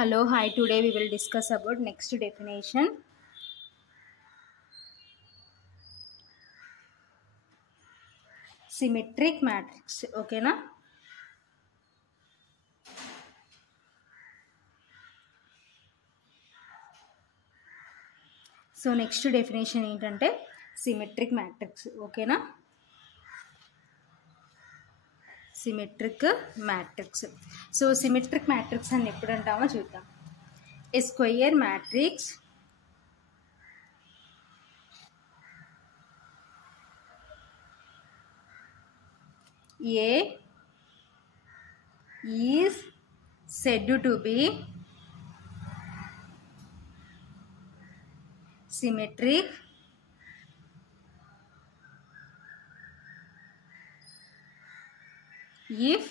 Hello, hi. Today we will discuss about next definition. Symmetric matrix. Okay na? So next definition ఏంటంటే symmetric matrix. Okay na? Symmetric matrix. So symmetric matrix అని ఎప్పుడు అంటామో చూద్దాం. A square matrix A is said to be symmetric if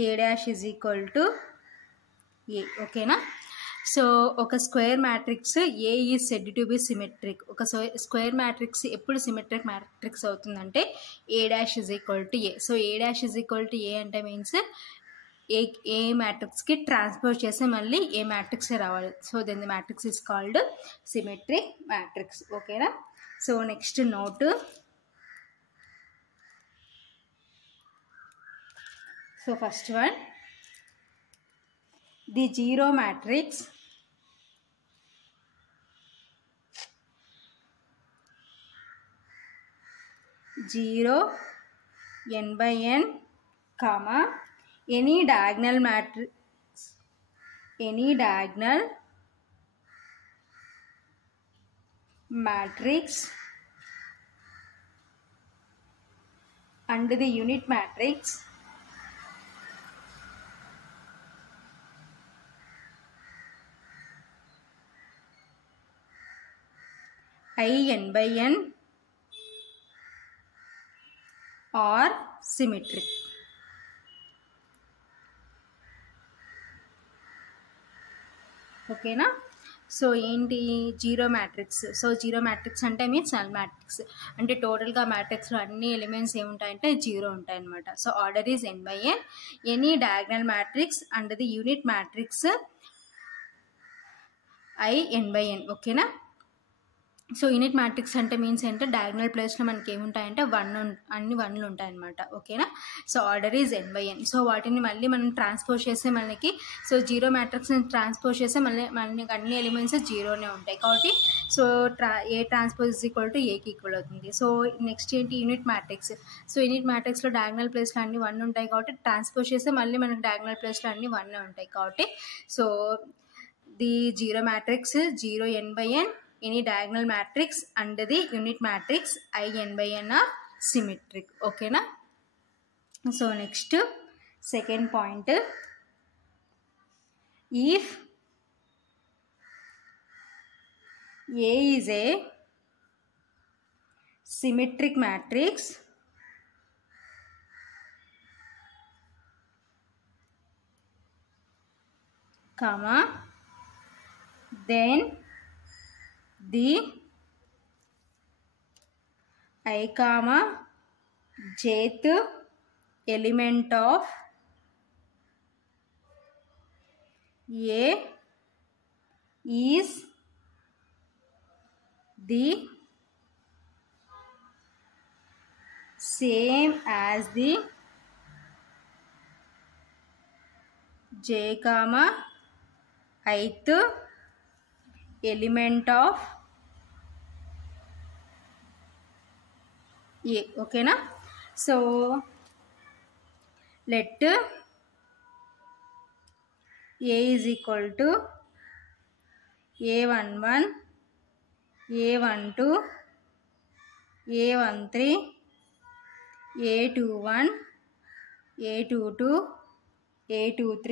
A dash is equal to A. ఓకేనా? So ఒక square matrix A is said to be symmetric. ఒక square matrix ఎప్పుడు symmetric matrix అవుతుందంటే A dash is equal to A. So A dash is equal to A అంటే means ఏ మ్యాట్రిక్స్కి transpose చేస్తే మళ్ళీ A మ్యాట్రిక్సే రావాలి. So then the matrix is called symmetric matrix. ఓకేనా? So next note. So first one, the zero matrix zero n by n comma any diagonal matrix and the unit matrix I n by n are symmetric. ఓకేనా? So ఏంటి zero matrix? So zero matrix అంటే means null matrix అంటే టోటల్గా మ్యాట్రిక్స్లో అన్ని elements ఏముంటాయంటే zero ఉంటాయన్నమాట. So order is n by n. Any diagonal matrix and the unit matrix I n by n. ఓకేనా? So unit matrix అంటే means ఏంటంటే diagonal ప్లేస్లో మనకి ఏముంటాయంటే అన్ని వన్లు ఉంటాయన్నమాట. ఓకేనా? So order is n by n. So వాటిని మళ్ళీ మనం ట్రాన్స్పోజ్ చేస్తే మనకి సో జీరో మ్యాట్రిక్స్ని ట్రాన్స్పోజ్ చేస్తే మనకి అన్ని ఎలిమెంట్స్ జీరోనే ఉంటాయి కాబట్టి so A transpose is equal to ఏకి ఈక్వల్ అవుతుంది. సో నెక్స్ట్ ఏంటి యూనిట్ మ్యాట్రిక్స్. సో యూనిట్ మ్యాట్రిక్స్లో డయాగ్నల్ ప్లేస్లో అన్ని వన్ ఉంటాయి కాబట్టి ట్రాన్స్పోజ్ చేస్తే మళ్ళీ మనకి డయాగ్నల్ ప్లేస్లో అన్ని వన్నే ఉంటాయి కాబట్టి so the zero matrix zero n by n any diagonal matrix and the unit matrix I n by n are symmetric. Okay na? So next second point, if A is a symmetric matrix comma then the I comma jth element of A is the same as the j comma ith element of A. Okay na? So let A is equal to A11 A12 A13 A21 A22 A23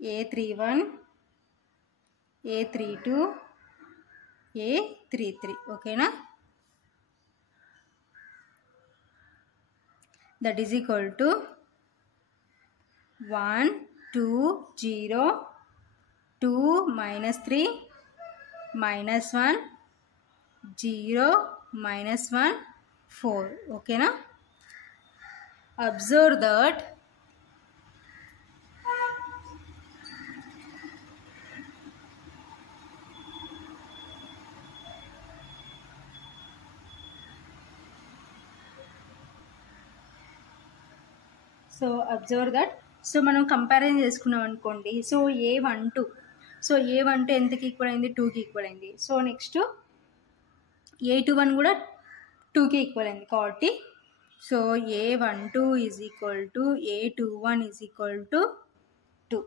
A31 A32 A33. Okay na? That is equal to 1 2 0 2 minus 3 minus 1 0 minus 1 4. Okay na? Observe that so observe that. So మనం comparison చేసుకున్నాం అనుకోండి. So A12, so A12 ఎంతకి equal అయింది? 2కి equal అయింది. So next A21 కూడా 2కి equal అయింది కాబట్టి so A12 is equal to A21 is equal to 2.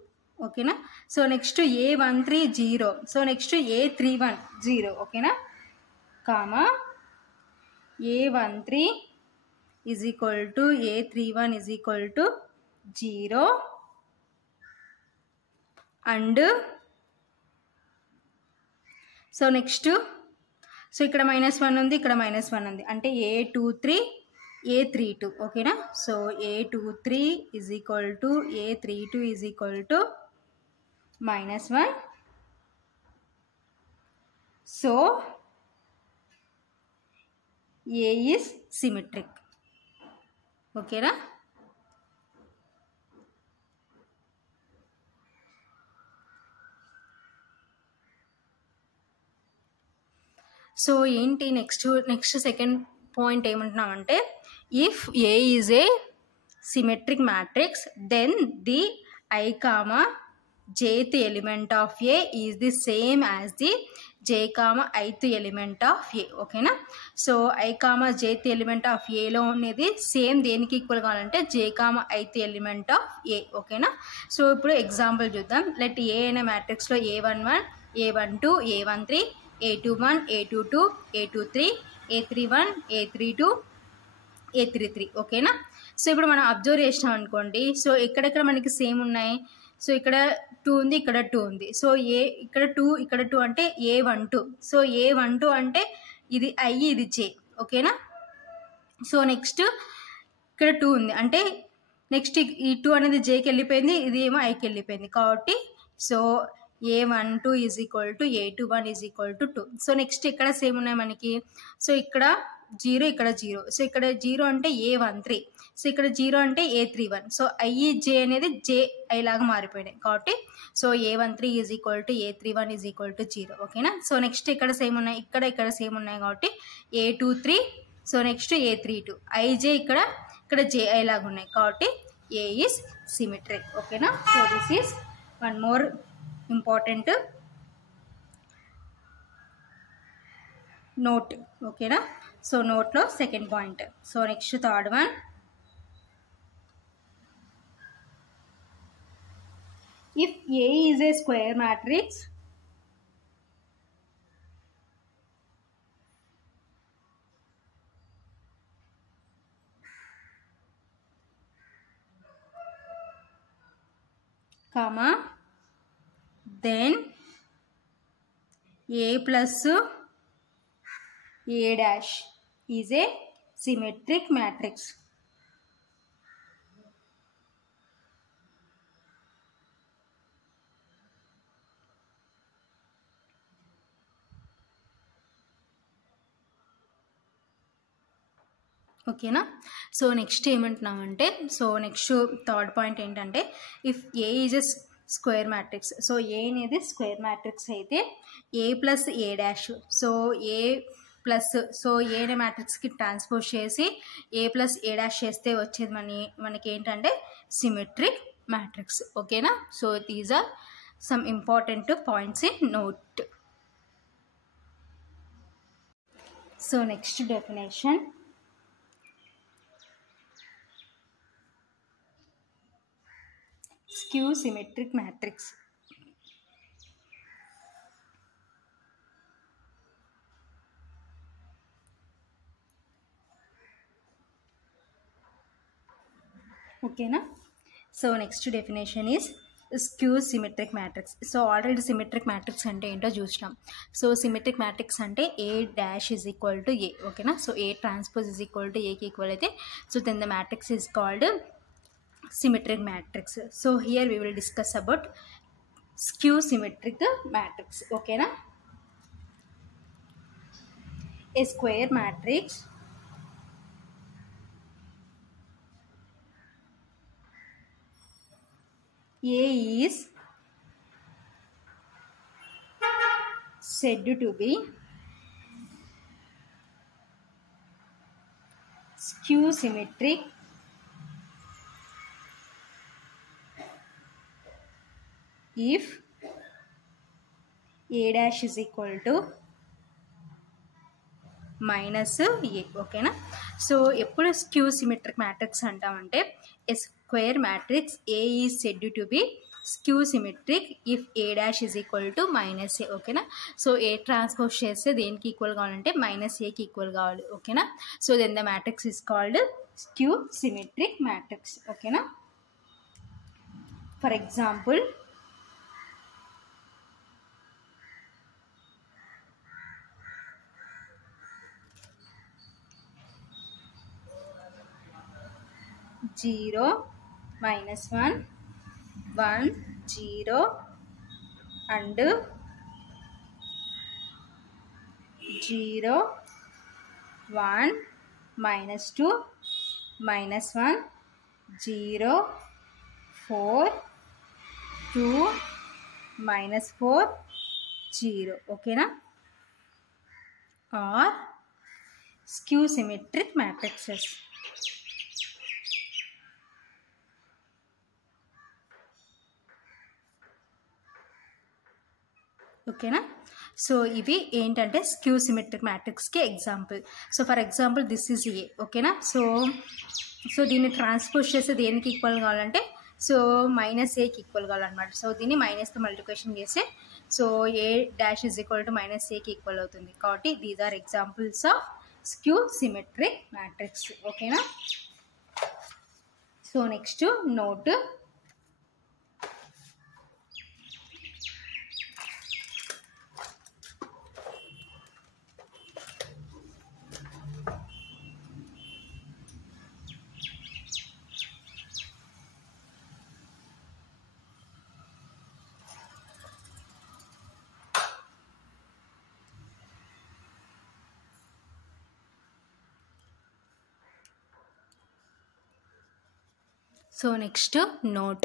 ఓకేనా. So next A13 0, so next A31 0. ఓకేనా. Comma A13 is equal to A31 is equal to 0 and so next so ఇక్కడ -1 ఉంది, ఇక్కడ -1 ఉంది, అంటే A23 A32. ఓకేనా. So A23 is equal to A32 is equal to -1. So A is symmetric. ఓకేనా. So ఏంటి next second point ఏమంటున్నామంటే, if A is a symmetric matrix then the I, jth element of A is the same as the J, ith element of A. ఓకేనా. So I, jth element of Aలో అనేది same దేనికి equal కావాలంటే J, ith element of A. ఓకేనా. So ఇప్పుడు example చూద్దాం. Let A అనే మ్యాట్రిక్స్లో A11, A12, A13, A21, A22, A23, A31, A32, A33. ఓకేనా. సో ఇప్పుడు మనం అబ్జర్వ్ చేసినాం అనుకోండి. సో ఎక్కడెక్కడ మనకి సేమ్ ఉన్నాయి? సో ఇక్కడ 2 ఉంది, ఇక్కడ 2 ఉంది. సో ఇక్కడ 2, ఇక్కడ 2 అంటే A12. సో A12 అంటే ఇది I, ఇది J. ఓకేనా. సో నెక్స్ట్ ఇక్కడ 2 ఉంది, అంటే నెక్స్ట్ ఈ 2 అనేది Jకి వెళ్ళిపోయింది, ఇది ఏమో Iకి వెళ్ళిపోయింది కాబట్టి so A12 is equal to A21 is equal to 2. So next ఇక్కడ సేమ్ ఉన్నాయి మనకి. సో ఇక్కడ 0, ఇక్కడ 0. సో ఇక్కడ 0 అంటే A13. సో ఇక్కడ 0 అంటే A31. సో I, J అనేది JI లాగా మారిపోయినాయి కాబట్టి so A13 is equal to A31 is equal to 0. ఓకేనా. సో నెక్స్ట్ ఇక్కడ సేమ్ ఉన్నాయి, ఇక్కడ సేమ్ ఉన్నాయి కాబట్టి A23. So next A32. IJ ఇక్కడ JI లాగా ఉన్నాయి కాబట్టి A ఈజ్ సిమెట్రిక్. ఓకేనా. So this is one more important note. ఓకేనా. సో నోట్లో second point. So next third one, if A is a square matrix comma then A plus A dash is a symmetric matrix. ఓకేనా. So next ఏమంటున్నామంటే, so next third point ఏంటంటే, if A is a square matrix. So A అనేది square matrix అయితే A plus A dash, so A plus so A అనే మ్యాట్రిక్స్కి transpose చేసి A plus A dash చేస్తే వచ్చేది మనకి ఏంటంటే సిమెట్రిక్ మ్యాట్రిక్స్. ఓకేనా. So these are some important points in note. So next definition, skew symmetric matrix. ఓకేనా. So next definition is skew symmetric matrix. So already symmetric matrix అంటే ఏంటో చూసినాం. So symmetric matrix అంటే A dash is equal to A. ఓకేనా. So A transpose is equal to Aకి equal అయితే so then the matrix is called symmetric matrix. So here we will discuss about skew symmetric matrix. Okay na. A square matrix A is said to be skew symmetric if A dash is equal to minus A. ఓకేనా. So ఎప్పుడు skew symmetric matrix అంటామంటే a square matrix A is said to be skew symmetric if A dash is equal to minus A. ఓకేనా. So A transpose చేస్తే దేనికి equal కావాలంటే minus ఏకి equal కావాలి. ఓకేనా. So then the matrix is called skew symmetric matrix. ఓకేనా. For example, zero minus 1 1 0 and 0 1 minus 2 minus 1 0 4 2 minus 4 0. ఓకేనా. Are skew symmetric matrices. ఓకేనా. సో ఇవి ఏంటంటే స్క్యూ సిమెట్రిక్ మ్యాట్రిక్స్కి example. So for example this is A. ఓకేనా. So దీన్ని transpose చేస్తే దేనికి ఈక్వల్ కావాలంటే సో మైనస్ ఏకి ఈక్వల్ కావాలన్నమాట. సో దీన్ని మైనస్తో మల్టిప్లికేషన్ చేస్తే so A dash is equal to minus ఏకి ఈక్వల్ అవుతుంది. కాబట్టి these are examples of skew symmetric matrix. ఓకేనా. So next note. So next note.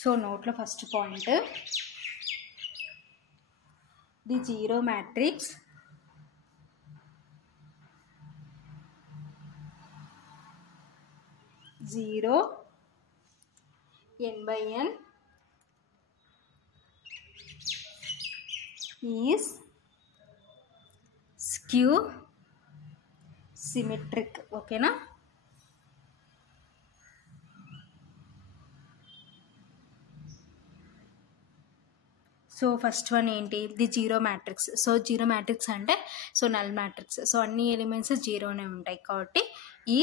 So నోట్లో first point, the zero matrix zero n/n is skew symmetric. ఓకేనా. So first one ఏంటి, the zero matrix. So zero matrix అంటే so null matrix. So అన్ని elements జీరోనే ఉంటాయి కాబట్టి ఈ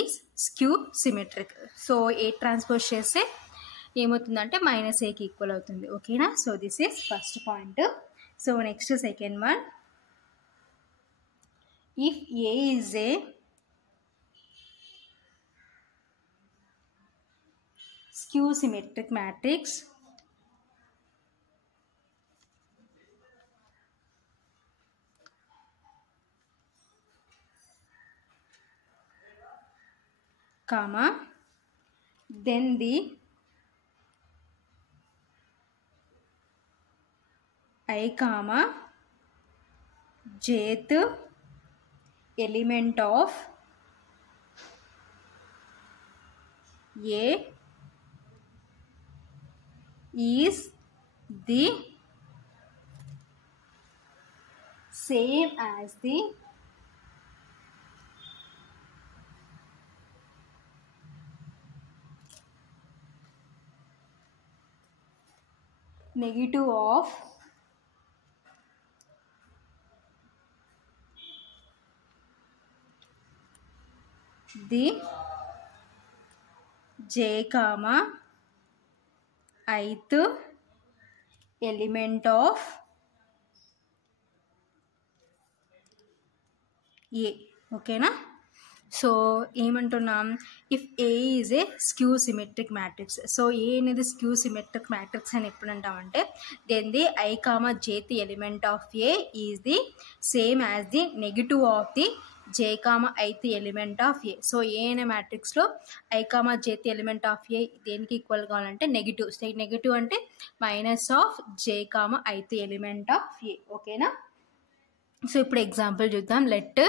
skew symmetric. So A transpose చేస్తే ఏమవుతుందంటే మైనస్ ఏకి ఈక్వల్ అవుతుంది. ఓకేనా. So this is first point. So next second one, if A is a skew symmetric matrix comma then the I comma jth element of A is the same as the negative of the j comma ith element of A. ఓకేనా. So ఏమంటున్నాం, if A is a skew symmetric matrix. So A అనేది skew symmetric matrix అని ఎప్పుడు అంటామంటే then the i comma jth element of A is the same as the negative of the j comma ith element of A. So A అనే మ్యాట్రిక్స్లో i comma jth element of A దేనికి equal కావాలంటే negative. Negative అంటే minus of j comma ith element of A. ఓకేనా. So ఇప్పుడు example చూద్దాం. Let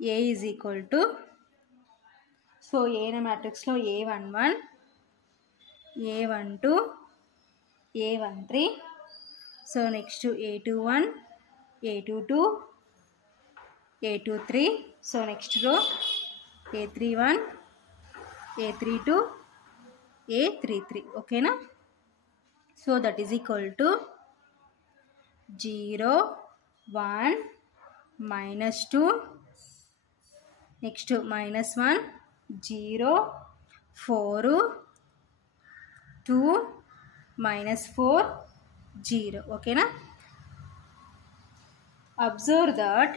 A is equal to, so A అనే మ్యాట్రిక్స్లో A11 A12, A13. So next to A21, A22, A23. So next row A31, A32, A33. Okay na? So that is equal to 0, 1, -2, next -1, 0, 4, 2, -4, 0. Okay na? Observe that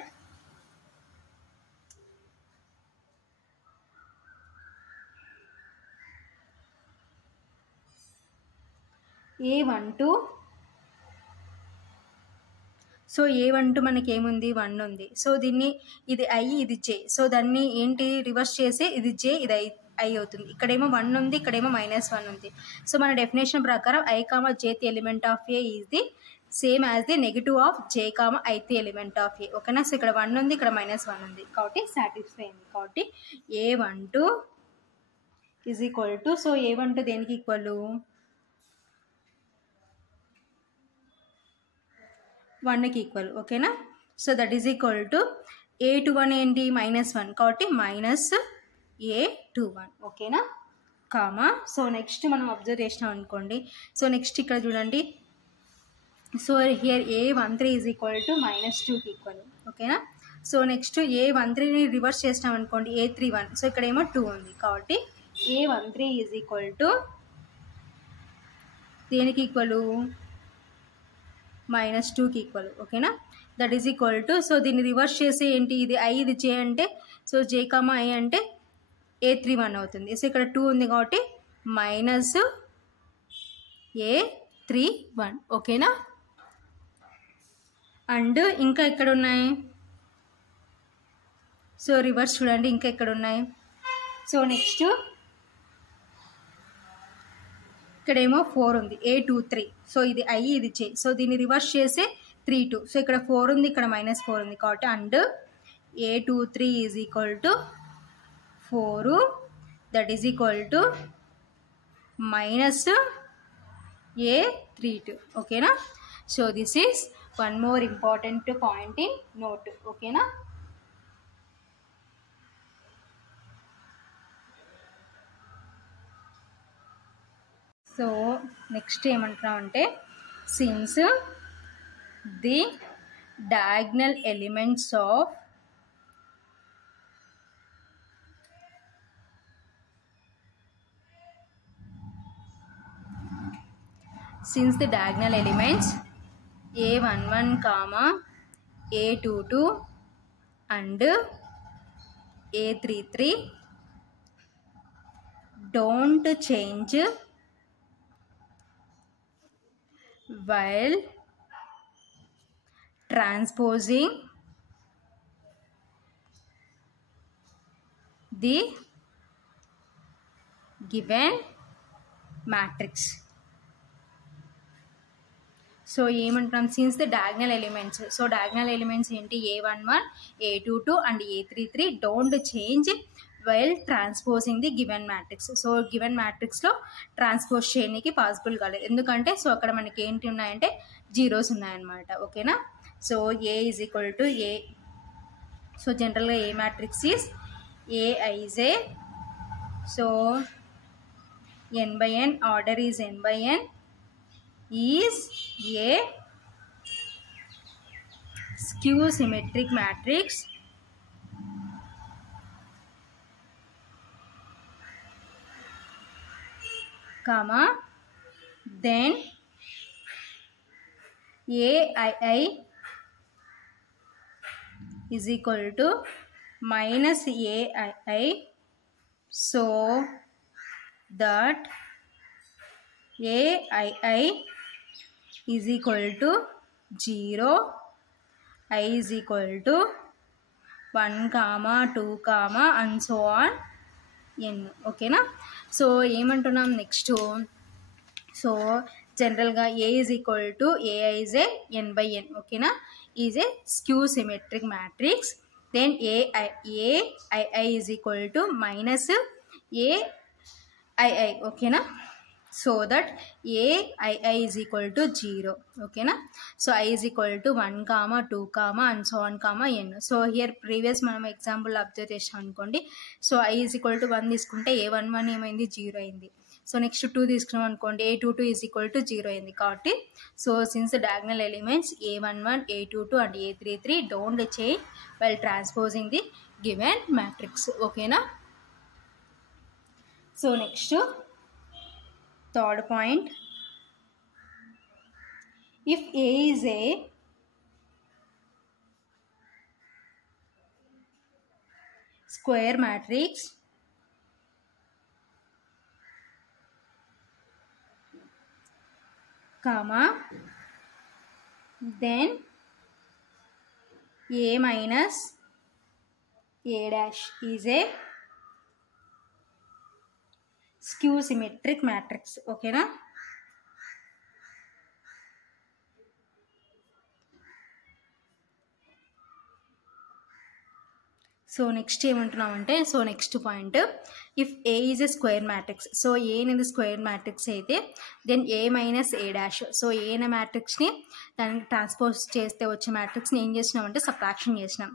A12. So A12 మనకి ఏముంది 1 ఉంది. So దీన్ని ఇది I ఇది J. So దాన్ని ఏంటి reverse చేసి ఇది J ఇది I అవుతుంది. ఇక్కడేమో 1 ఉంది, ఇక్కడేమో -1 ఉంది. సో మన డెఫినేషన్ ప్రకారం I, Jth element of A is the same as the negative of J, ith element of A. ఓకేనా? సో ఇక్కడ 1 ఉంది, ఇక్కడ -1 ఉంది కాబట్టి సాటిస్ఫై అయింది. కాబట్టి A12 is equal to, so A12 దేనికి ఈక్వల్? 1కి ఈక్వల్. ఓకేనా? So that is equal to A21 ఏంటి? -1 కాబట్టి -A21. ఓకేనా? కామా. సో నెక్స్ట్ మనం అబ్జర్వ్ చేసినాం అనుకోండి. సో నెక్స్ట్ ఇక్కడ చూడండి. So here A13 is equal to -2కి ఈక్వల్. ఓకేనా? సో నెక్స్ట్ A13ని రివర్స్ చేసినాం అనుకోండి, A31. సో ఇక్కడ ఏమో 2 ఉంది కాబట్టి A13 ఈజ్ ఈక్వల్ టు దేనికి ఈక్వల్? -2కి ఈక్వల్. ఓకేనా? That is equal to, so దీన్ని రివర్స్ చేసి ఏంటి? ఇది I ఇది J అంటే, సో J, I అంటే A31 అవుతుంది. సో ఇక్కడ 2 ఉంది కాబట్టి -A31. ఓకేనా? అండ్ ఇంకా ఎక్కడ ఉన్నాయి? సో రివర్స్ చూడండి, ఇంకా ఎక్కడ ఉన్నాయి? సో నెక్స్ట్ ఇక్కడేమో 4 ఉంది, A23. సో ఇది I ఇది J. సో దీన్ని రివర్స్ చేసి 32. సో ఇక్కడ 4 ఉంది, ఇక్కడ -4 ఉంది కాబట్టి and A23 is equal to 4, that is equal to -A32. ఓకేనా? So this is one more important point in note. ఓకేనా? సో నెక్స్ట్ ఏమంటున్నామంటే, since the diagonal elements of A11, A22 and A33 don't change while transposing the given matrix. So ఏమంటున్నాం? Since the diagonal elements. So diagonal elements ఏంటి? A11, A22 and A33 don't change while transposing the given matrix. So given మ్యాట్రిక్స్లో transpose చేయడానికి possible కాలేదు. ఎందుకంటే so అక్కడ మనకి ఏంటి ఉన్నాయంటే జీరోస్ ఉన్నాయన్నమాట. ఓకేనా? So A is equal to A. So జనరల్గా A matrix is Aij. So n/n order is n/n is a skew symmetric matrix comma then Aii is equal to minus Aii, so that Aii is equal to 0, I is equal to 1, 2, and so on n. ఓకేనా? So ఏమంటున్నాం next? So జనరల్గా A is equal to Ai is a n/n. ఓకేనా? Is a skew symmetric matrix. Then Aii is equal to minus Aii. ఓకేనా? so that ai is equal to 0. Okay na? So I is equal to 1 comma 2 comma and so on comma n. So here previous మనం example observe చేసాం అనుకోండి. So I is equal to 1 తీసుకుంటే a11 ఏమైంది 0 అయింది. So next 2 తీసుకున్నాం అనుకోండి a22 is equal to 0 అయింది. కాబట్టి so since the diagonal elements a11 a22 and a33 don't change while transposing the given matrix. ఓకేనా? So next third point, if A is a square matrix comma then A minus A dash is a skew symmetric matrix. Okay na? So next ఏమంటున్నామంటే so next point, if A is a square matrix. So A అనేది square matrix అయితే then A minus A dash. So A అనే మ్యాట్రిక్స్ని దానికి transpose చేస్తే వచ్చే మ్యాట్రిక్స్ని ఏం చేసినామంటే సబ్ట్రాక్షన్ చేసినాం.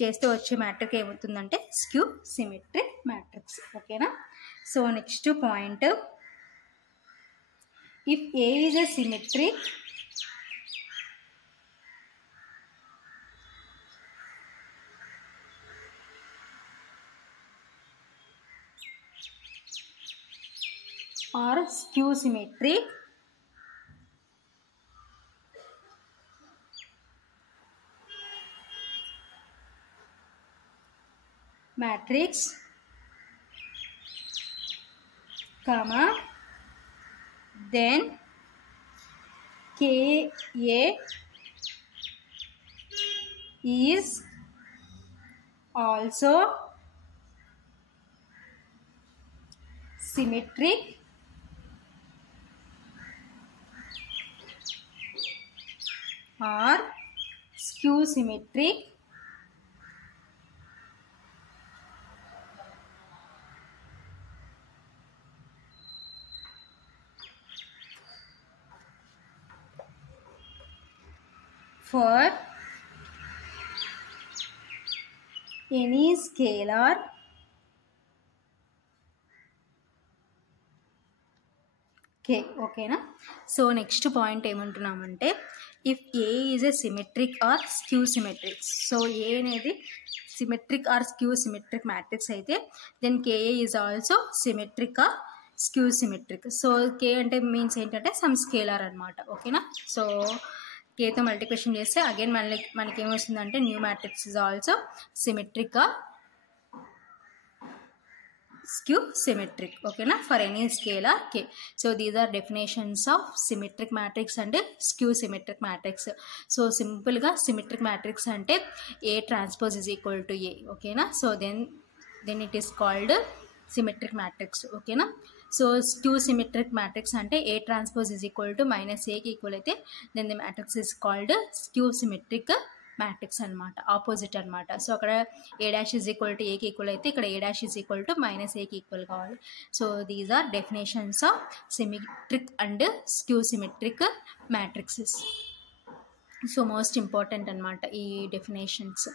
చేస్తే వచ్చే మ్యాట్రిక్ ఏమవుతుందంటే స్క్యూ సిమెట్రిక్ మ్యాట్రిక్స్. ఓకేనా? So next point, if A is a symmetric or skew symmetric matrix comma then Ka is also symmetric or skew symmetric for any scalar k. ఓకేనా? సో నెక్స్ట్ పాయింట్ ఏమంటున్నామంటే if A is a symmetric or skew symmetric. So A అనేది symmetric or skew symmetric matrix అయితే then k A is also symmetric or skew symmetric. So k అంటే means ఏంటంటే some scalar అనమాట. ఓకేనా? So కేతో multiplication చేస్తే again మనకి ఏమొస్తుందంటే new matrix is also symmetric or skew symmetric. Okay na? For any scalar k. So these are definitions of symmetric matrix and skew symmetric matrix. So simple ga symmetric matrix ante A transpose is equal to A. Okay na? So then it is called symmetric matrix. Okay na? So skew symmetric matrix ante A transpose is equal to minus A ki equal aithe then the matrix is called skew symmetric matrix అనమాట, opposite అనమాట. So అక్కడ A dash is equal to ఏకి equal అయితే ఇక్కడ A dash is equal to minus ఏకి equal కావాలి. So these are definitions of symmetric and skew symmetric matrices. So most important అనమాట ఈ డెఫినేషన్స్.